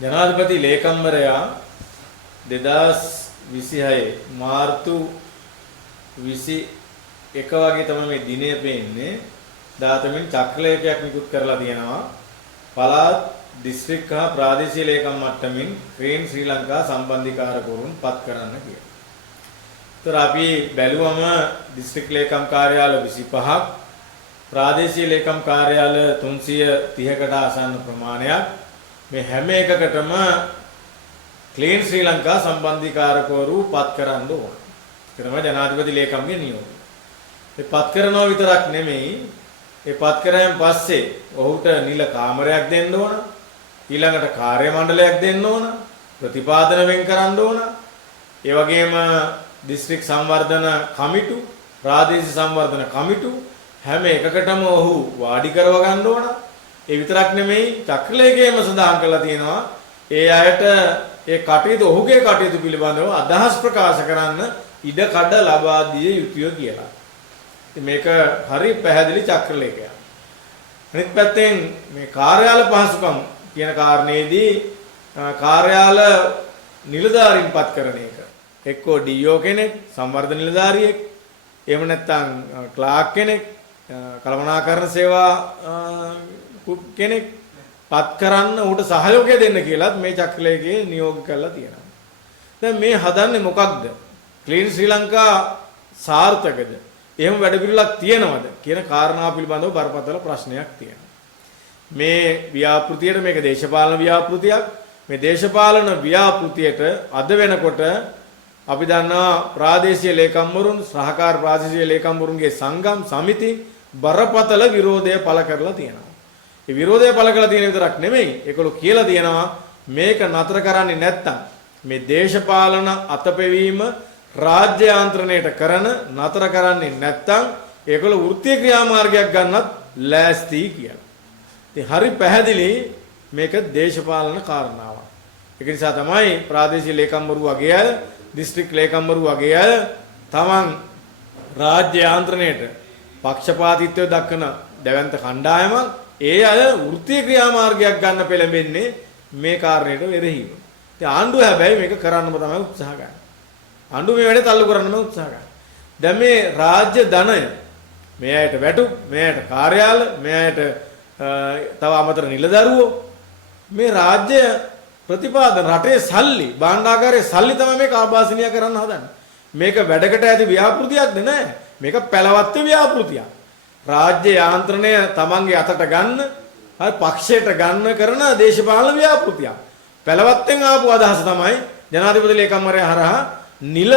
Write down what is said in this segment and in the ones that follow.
ජනාධිපති ලේකම්වරයා 2026 මාර්තු 21 වගේ තමයි මේ දිනය පෙන්නේ. දාතමින් චක්‍රලේඛයක් නිකුත් කරලා තියෙනවා. පළාත් දිස්ත්‍රික් හා ප්‍රාදේශීය ලේකම් මට්ටමින් ක්‍රේන් ශ්‍රී ලංකා සම්බන්ධීකාරකවරුන් පත් කරන්න කියලා. ඒතර අපි බැලුවම දිස්ත්‍රික් ලේකම් කාර්යාල 25ක්, ප්‍රාදේශීය ලේකම් කාර්යාල 330කට ආසන්න ප්‍රමාණයක්. මේ හැම එකකටම ක්ලීන් ශ්‍රී ලංකා සම්බන්ධීකාරකවරු පත් කරන්න ඕන. ඒක තමයි ජනාධිපති ලේකම්ගේ නියෝගය. ඒ පත් කරනවා විතරක් නෙමෙයි, ඒ පත් කරායින් පස්සේ ඔහුට නිල කාමරයක් දෙන්න ඕන, ඊළඟට කාර්ය මණ්ඩලයක් දෙන්න ඕන, ප්‍රතිපාදන වෙන් කරන්න ඕන. ඒ වගේම දිස්ත්‍රික් සංවර්ධන කමිටු, ප්‍රාදේශීය සංවර්ධන කමිටු හැම එකකටම ඔහු වාඩි කරව ගන්න ඕන. ඒ විතරක් නෙමෙයි, චක්‍රලේඛයේම සඳහන් කරලා තියෙනවා ඒ අයට ඒ කටයුතු ඔහුගේ කටයුතු පිළිබඳව අදහස් ප්‍රකාශ කරන්න ඉඩ කඩ ලබා දිය යුතුය කියලා. ඉතින් මේක හරි පැහැදිලි චක්‍රලේඛයක්. අනිත් පැත්තෙන් මේ කාර්යාල පහසුකම් කියන කාරණේදී කාර්යාල නිලධාරීන් පත් කරන එක. එක්කෝ ඩීఓ කෙනෙක්, සංවර්ධන නිලධාරියෙක්, එහෙම නැත්නම් ක්ලාක් කෙනෙක්, කළමනාකරණ සේවා කෙනෙක් පත් කරන්න උට සහයෝගය දෙන්න කියලාත් මේ චක්‍රලේඛයේ නියෝග කරලා තියෙනවා. දැන් මේ හදන්නේ මොකක්ද? ක්ලීන් ශ්‍රී ලංකා සාර්ථකද? එහෙම වැඩ පිළිවෙලක් තියෙනවද කියන කාරණා පිළිබඳව බරපතල ප්‍රශ්නයක් තියෙනවා. මේ ව්‍යාපෘතියට මේක දේශපාලන ව්‍යාපෘතියක්. මේ දේශපාලන ව්‍යාපෘතියට අද වෙනකොට අපි දන්නවා ප්‍රාදේශීය ලේකම්වරුන්, සහකාර ප්‍රාදේශීය ලේකම්වරුන්ගේ සංගම් සමිති බරපතල විරෝධය පළ කරලා තියෙනවා. ඒ විරෝධය පළ කරලා තියෙන විතරක් නෙමෙයි, ඒගොල්ලෝ කියලා තියෙනවා මේක නතර කරන්නේ නැත්තම් මේ දේශපාලන අතපෙවීම රාජ්‍ය යාන්ත්‍රණයට කරන නතර කරන්නේ නැත්තම් ඒගොල්ලෝ වෘත්තීය ක්‍රියාමාර්ගයක් ගන්නත් ලෑස්ති කියලා. ඉතින් හරි පැහැදිලි මේක දේශපාලන කාරණාවක්. ඒක නිසා තමයි ප්‍රාදේශීය ලේකම්වරු වගේ අය, දිස්ත්‍රික් ලේකම්වරු වගේ අය තමන් රාජ්‍ය යාන්ත්‍රණයට පක්ෂපාතීත්වය දක්වන දැවැන්ත කණ්ඩායමක් ඒ අය වෘත්තීය ක්‍රියාමාර්ගයක් ගන්න පෙළඹෙන්නේ මේ කාරණයට වෙරෙහිව. ඉතින් ආණ්ඩුව හැබැයි මේක කරන්නම තමයි උත්සාහ ගන්නේ. ආණ්ඩුව මේ වැඩේ තල්ලු කරන්නම උත්සාහ ගන්නවා. දැන් මේ රාජ්‍ය ධනය, මේ අයට වැටුප්, මේ අයට කාර්යාල, මේ අයට තව අමතර නිලදරුවෝ, මේ රාජ්‍ය ප්‍රතිපාදන රටේ සල්ලි, භාණ්ඩාගාරයේ සල්ලි තමයි මේක ආභාසනීය කරන්න හදන්නේ. මේක වැඩකට ඇති ව්‍යාපෘතියක්ද නැහැ. මේක පැලවත්ව ව්‍යාපෘතියක්. රාජ්‍ය යාන්ත්‍රණය තමන්ගේ අතට ගන්න, හරි පක්ෂයට ගන්න කරන දේශපාලන ව්‍යාපෘතියක්. පැලවත්තෙන් ආපු අදහස තමයි ජනාධිපති ලේකම්වරයා හරහා නිල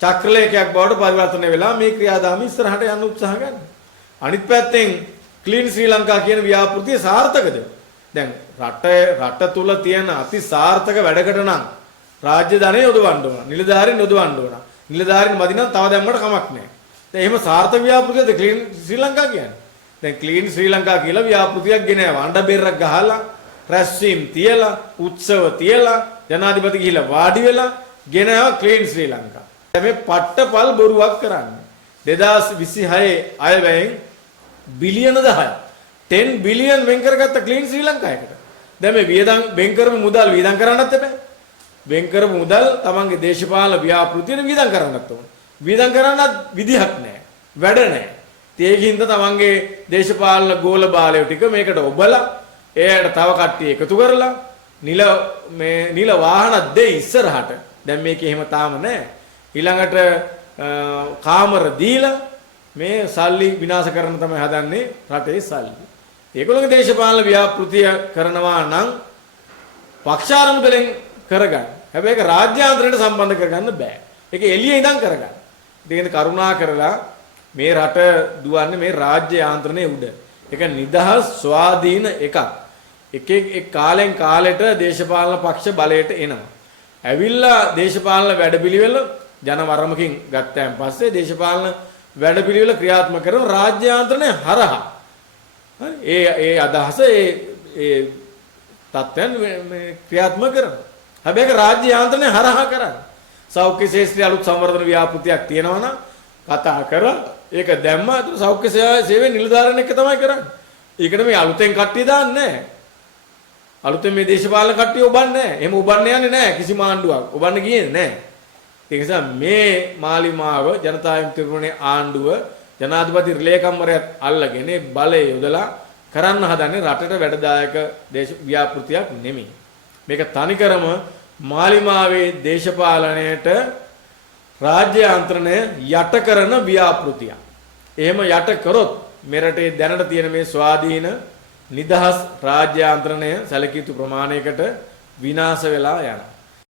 චක්‍රලේඛයක් බවට පරිවර්තනය වෙලා මේ ක්‍රියාදාම ඉස්සරහට යන්න උත්සාහ ගන්න. අනිත් පැත්තෙන් ක්ලීන් ශ්‍රී ලංකා කියන ව්‍යාපෘතිය සාර්ථකද? දැන් රට තුල තියෙන අති සාර්ථක වැඩකට නම් රාජ්‍ය ධනය යොදවන්න ඕන, නිලධාරීන් යොදවන්න ඕන. නිලධාරීන් මදි නම් තව දැම්මට කමක් නැහැ. දැන් එහෙම සාර්ථක ව්‍යාපෘතියද ක්ලීන් ශ්‍රී ලංකා කියන්නේ? දැන් ක්ලීන් ශ්‍රී ලංකා කියලා ව්‍යාපෘතියක් ගෙනාවා. අඬ බෙරක් ගහලා, රැස්වීම් තියලා, උත්සව තියලා, ජනාධිපති ගිහිල්ලා වාඩි වෙලා ගෙනාවා ක්ලීන් ශ්‍රී ලංකා. දැන් මේ පට්ටපල් බොරුවක් කරන්නේ. 2026 අයවැයෙන් බිලියන 10ක් 10 බිලියන් වෙන් කරගත්ත ක්ලීන් ශ්‍රී ලංකාවකට. දැන් මේ වියදම් වෙන් කරපු මුදල් වියදම් කරන්නත් එපා. වෙන් කරපු මුදල් තමන්ගේ දේශපාලන ව්‍යාපෘතියට වියදම් කරන්නත් ඕන. වියදම් කරන්නත් විදිහක් නැහැ. වැඩ නැහැ. ඒකින්ද තමන්ගේ දේශපාලන ගෝල බාලයෝ ටික මේකට ඔබලා එයාට තව කට්ටිය එකතු කරලා නිල වාහන දෙයි ඉස්සරහට. දැන් මේකේ එහෙම තාම නැහැ. ඊළඟට කාමර දීලා මේ සල්ලි විනාශ කරන තමයි හදන්නේ රටේ සල්ලි. ඒගොල්ලෝගේ දේශපාලන ව්‍යාපෘතිය කරනවා නම් පක්ෂාරමුදලෙන් කරගන්න. හැබැයි ඒක රාජ්‍යාන්තරයට සම්බන්ධ කරගන්න බෑ. ඒක එළියේ ඉඳන් කරගන්න. ඉතින් කරුණා කරලා මේ රට දුවන්නේ මේ රාජ්‍ය යාන්ත්‍රණයේ උඩ. ඒක නිදහස් ස්වාධීන එකක්. එක් කාලෙන් කාලෙට දේශපාලන පක්ෂ බලයට එනවා. ඇවිල්ලා දේශපාලන වැඩපිළිවෙල ජනවරමකින් ගත්තයන් පස්සේ දේශපාලන වැඩපිළිවෙල ක්‍රියාත්මක කරන රාජ්‍ය යාන්ත්‍රණය හරහා ඒ අදහස ඒ තත්ත්වයන් ක්‍රියාත්මක කරනවා. හැබැයි ඒක රාජ්‍ය යාන්ත්‍රණය හරහා කරන්නේ. සෞඛ්‍ය ශාස්ත්‍රීය අලුත් සංවර්ධන ව්‍යාපෘතියක් තියෙනවා නම් කතා කරලා ඒක දැම්මා. ඒක සෞඛ්‍ය සේවයේ නිලධාරීන් එක්ක තමයි කරන්නේ. ඒකට මේ අලුතෙන් කට්ටිය දාන්නේ නැහැ. අලුතෙන් මේ දේශපාලන කට්ටිය ඔබන්නේ නැහැ. එහෙම ඔබන්න යන්නේ නැහැ කිසිම ආණ්ඩුවක්. ඔබන්න ගියේ නැහැ. ඒ නිසා මේ මාලිමාව ජනතා විමුක්ති පෙරමුණේ ආණ්ඩුව ජනාධිපති ලේකම්වරයාත් අල්ලගෙන බලය යොදලා කරන්න හදන්නේ රටට වැඩදායක දේශ ව්‍යාපෘතියක් නෙමෙයි. මේක තනිකරම මාලිමාවේ දේශපාලනයට රාජ්‍ය යන්ත්‍රණය යට කරන ව්‍යාපෘතියක්. එහෙම යට කරොත් මෙරටේ දැනට තියෙන මේ ස්වාධීන නිදහස් රාජ්‍ය යන්ත්‍රණය සැලකිය යුතු ප්‍රමාණයකට විනාශ වෙලා යනවා.